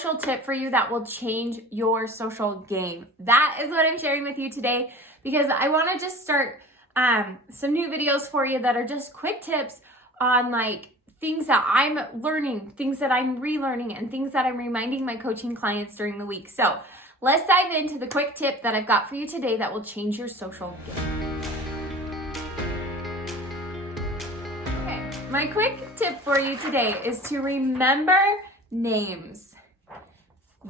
social tip for you that will change your social game. That is what I'm sharing with you today, because I want to just start some new videos for you that are just quick tips on like things that I'm learning, things that I'm relearning, and things that I'm reminding my coaching clients during the week. So let's dive into the quick tip that I've got for you today that will change your social game. Okay, my quick tip for you today is to remember names.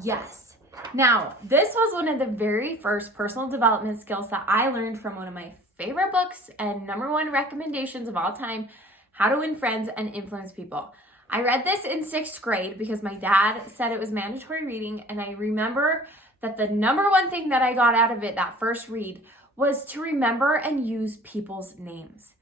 Yes. Now, this was one of the very first personal development skills that I learned from one of my favorite books and #1 recommendations of all time, How to Win Friends and Influence People. I read this in 6th grade because my dad said it was mandatory reading, and I remember that the #1 thing that I got out of it, that first read, was to remember and use people's names.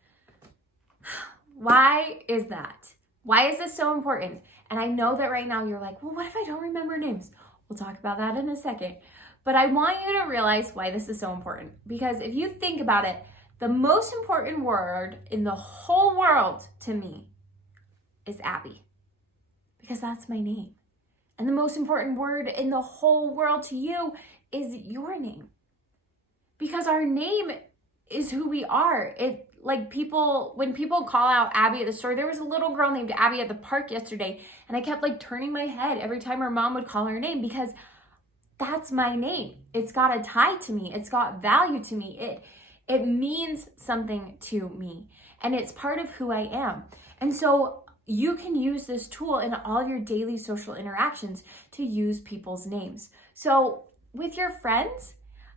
Why is that? Why is this so important? And I know that right now you're like, well, what if I don't remember names? We'll talk about that in a second. But I want you to realize why this is so important. Because if you think about it, the most important word in the whole world to me is Abby. Because that's my name. And the most important word in the whole world to you is your name. Because our name is who we are. When people call out Abby at the store, there was a little girl named Abby at the park yesterday, and I kept like turning my head every time her mom would call her name, because that's my name. It's got a tie to me. It's got value to me. It means something to me, and it's part of who I am. And so you can use this tool in all of your daily social interactions to use people's names. So with your friends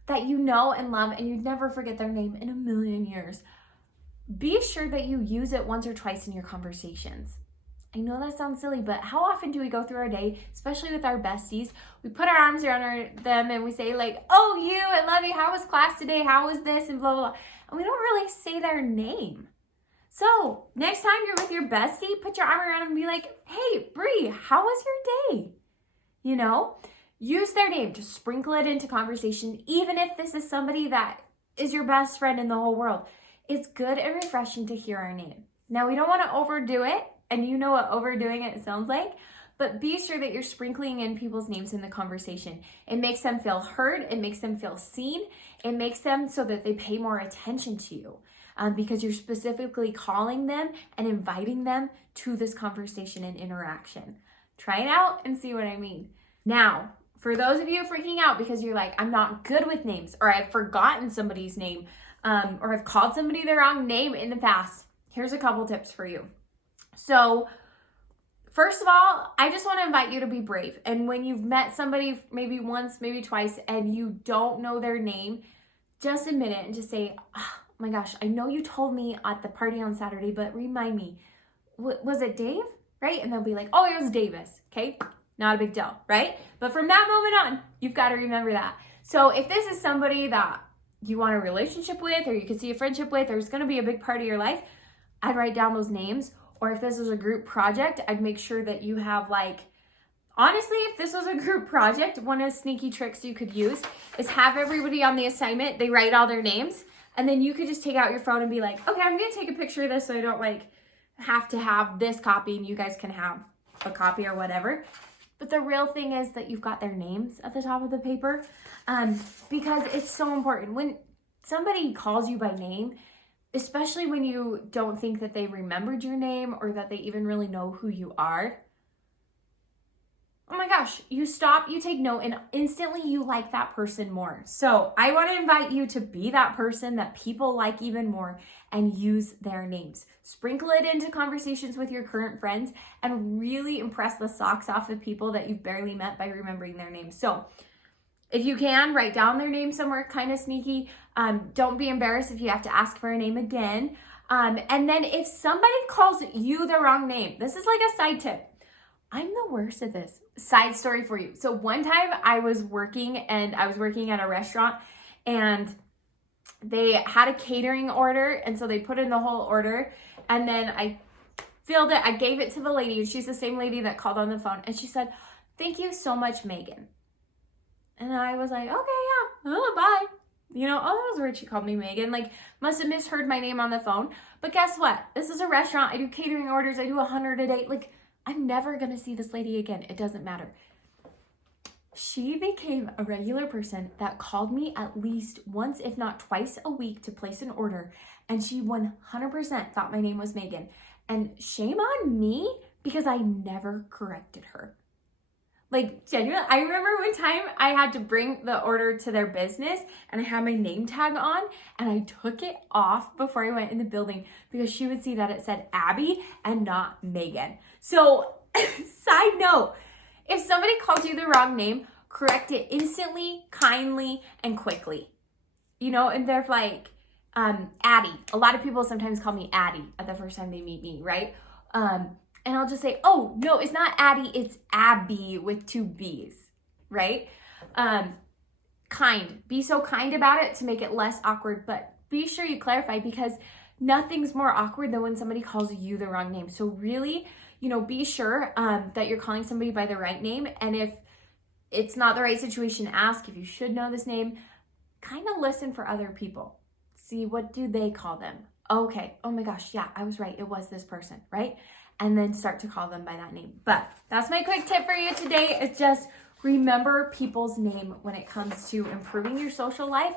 that you know and love, and you'd never forget their name in a million years, be sure that you use it once or twice in your conversations. I know that sounds silly, but how often do we go through our day, especially with our besties, we put our arms around them and we say like, oh, you, I love you, how was class today, how was this, and blah, blah, blah. And we don't really say their name. So next time you're with your bestie, put your arm around them and be like, hey, Bree, how was your day? You know, use their name to sprinkle it into conversation, even if this is somebody that is your best friend in the whole world. It's good and refreshing to hear our name. Now, we don't want to overdo it, and you know what overdoing it sounds like, but be sure that you're sprinkling in people's names in the conversation. It makes them feel heard. It makes them feel seen. It makes them so that they pay more attention to you because you're specifically calling them and inviting them to this conversation and interaction. Try it out and see what I mean. Now, for those of you freaking out because you're like, I'm not good with names, or I've forgotten somebody's name, or I've called somebody the wrong name in the past, here's a couple tips for you. So first of all, I just want to invite you to be brave. And when you've met somebody maybe once, maybe twice, and you don't know their name, just admit it and just say, oh my gosh, I know you told me at the party on Saturday, but remind me, was it Dave? Right? And they'll be like, oh, it was Davis. Okay. Not a big deal, right? But from that moment on, you've got to remember that. So if this is somebody that you want a relationship with, or you can see a friendship with, or it's going to be a big part of your life, I'd write down those names. Or if this is a group project, I'd make sure that you have honestly, if this was a group project, one of the sneaky tricks you could use is have everybody on the assignment, they write all their names, and then you could just take out your phone and be like, okay, I'm going to take a picture of this so I don't have to have this copy and you guys can have a copy or whatever. But the real thing is that you've got their names at the top of the paper because it's so important. When somebody calls you by name, especially when you don't think that they remembered your name or that they even really know who you are, oh my gosh, you stop, you take note, and instantly you like that person more. So I want to invite you to be that person that people like even more and use their names. Sprinkle it into conversations with your current friends and really impress the socks off of people that you've barely met by remembering their names. So if you can, write down their name somewhere kind of sneaky. Don't be embarrassed if you have to ask for a name again. And then if somebody calls you the wrong name, this is like a side tip. I'm the worst at this. Side story for you. So one time I was working at a restaurant, and they had a catering order. And so they put in the whole order, and then I filled it. I gave it to the lady, and she's the same lady that called on the phone. And she said, "Thank you so much, Megan." And I was like, okay, yeah, oh, bye. You know, oh, that was weird. She called me Megan. Must have misheard my name on the phone. But guess what? This is a restaurant. I do catering orders. I do 100 a day. I'm never going to see this lady again. It doesn't matter. She became a regular person that called me at least once, if not twice a week to place an order. And she 100% thought my name was Megan. And shame on me because I never corrected her. Like, genuinely, I remember one time I had to bring the order to their business and I had my name tag on and I took it off before I went in the building because she would see that it said Abby and not Megan. So, side note, if somebody calls you the wrong name, correct it instantly, kindly, and quickly. You know, and they're like, Addie. A lot of people sometimes call me Addie at the first time they meet me, right? And I'll just say, oh, no, it's not Addie, it's Abby with 2 B's, right? Kind. Be so kind about it to make it less awkward, but be sure you clarify because nothing's more awkward than when somebody calls you the wrong name. So really, you know, be sure that you're calling somebody by the right name. And if it's not the right situation, ask if you should know this name. Kind of listen for other people. See, what do they call them? Okay, oh my gosh, yeah, I was right. It was this person, right? And then start to call them by that name. But that's my quick tip for you today. It's just remember people's name when it comes to improving your social life.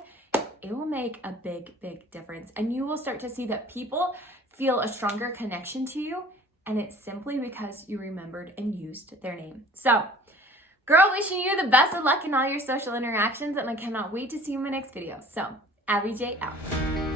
It will make a big, big difference. And you will start to see that people feel a stronger connection to you. And it's simply because you remembered and used their name. So, girl, wishing you the best of luck in all your social interactions. And I cannot wait to see you in my next video. So, Abbi J out.